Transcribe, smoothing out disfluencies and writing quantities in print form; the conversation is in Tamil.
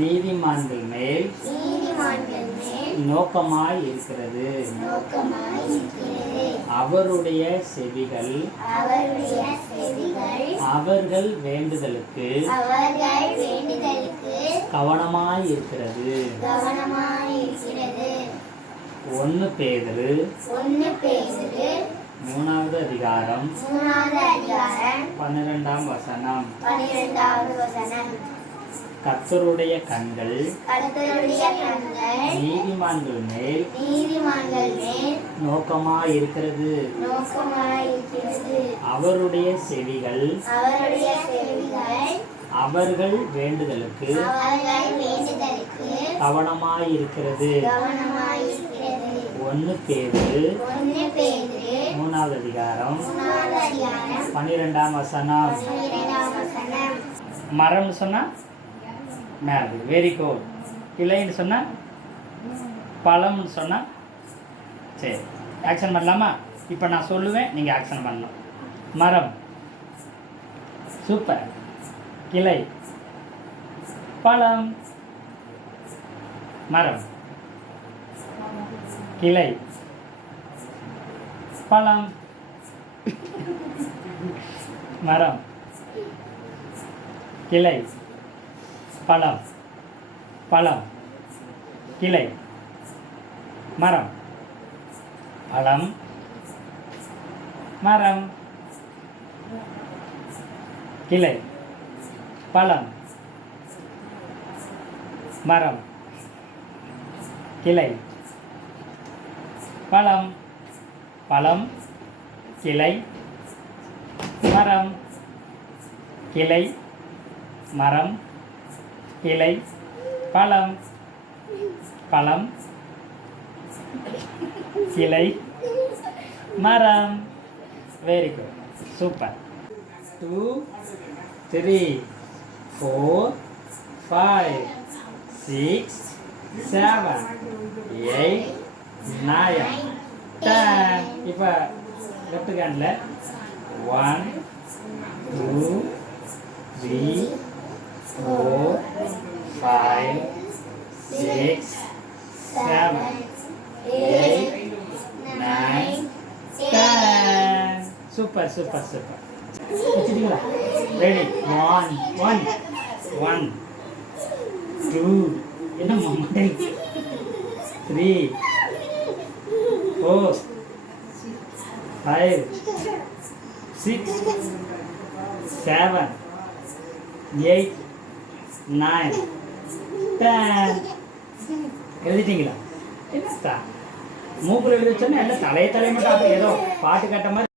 நீதிமான்கள் மேல் நோக்கமாய் இருக்கிறது. அவருடைய செவிகள் அவர்கள் வேண்டுதலுக்கு கவனமாய் இருக்கிறது. 1 பேதுரு 3வது அதிகாரம் 12ஆம் வசனம். கர்த்தருடைய கண்கள் நீதிமான்கள் மேல் நோக்கமாய் இருக்கிறது. அவருடைய செவிகள் அவர்கள் வேண்டுதலுக்கு கவனமாய் இருக்கிறது. 1 பேதுரு 3வது அதிகாரம் 12ஆம் வசனம். மரம்னு சொன்னா மேல், வெரி குட். கிளைன்னு சொன்னா பழம்னு சொன்னா சரி, ஆக்ஷன் பண்ணலாமா? இப்போ நான் சொல்லுவேன், நீங்கள் ஆக்ஷன் பண்ணணும். மரம், சூப்பர். கிளை, பழம். மரம், கிளை, பழம். மரம், கிளை, பழம். பழம், கிளை, மரம். பழம், மரம், கிளை, பழம், மரம், கிளை, பழம். பழம், கிளை, மரம், கிளை, மரம், கிளை, பழம். பழம், கிளை, மரம். Very good, super. 2 3 4 5 6 7 8 9 10. இப்போ left handle 1 2 3 4 5 6 7 8 9 10. Super super super. வச்சுட்டீங்களா? ரெடி? 1 1 1 2 என்ன மாட்டே 3 4 5 6 7 8 9 10. எழுதிட்டீங்களா? என்னத்தா மூக்கில் எழுதி வச்சோன்னே எல்லாம் தலையை மட்டும் ஏதோ பாட்டு கட்ட மாதிரி